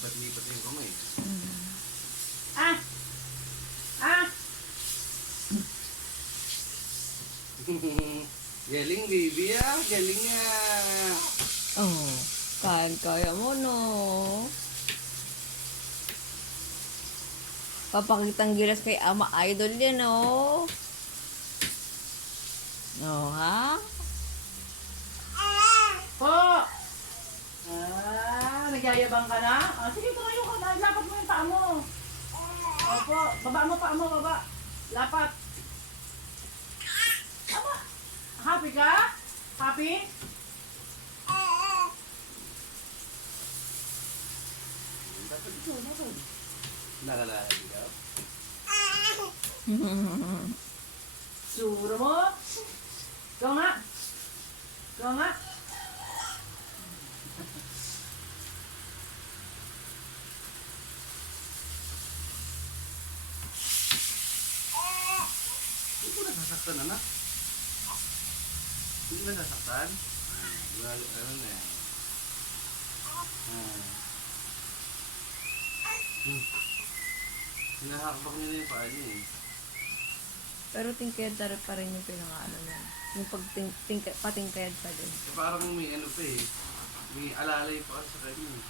Lipat-lipat yung kamay. Ah! Ah! Galing, baby, ah. Galing, Oh, kaya mo, no? Papakitang gilas kay Ama Idol yan, no? No, ha? Po! Nagyayabang ka na? Sige, tumayo ka na. Lapat mo yung paa mo. Opo. Baba mo paa mo, baba. Lapat. Aba. Happy ka? Happy? Nakalala ka. Suro mo. Go nga. Go nga. Hindi ko nasasaktan, anak. Hindi ba nasasaktan? Ano na yan? Hinahakbak niya na yung paa niya eh. Pero tingkayad pa rin yung pinakaano mo. Yung patingkayad pa din. Parang may ano pa eh. May alalay pa sa kanya eh.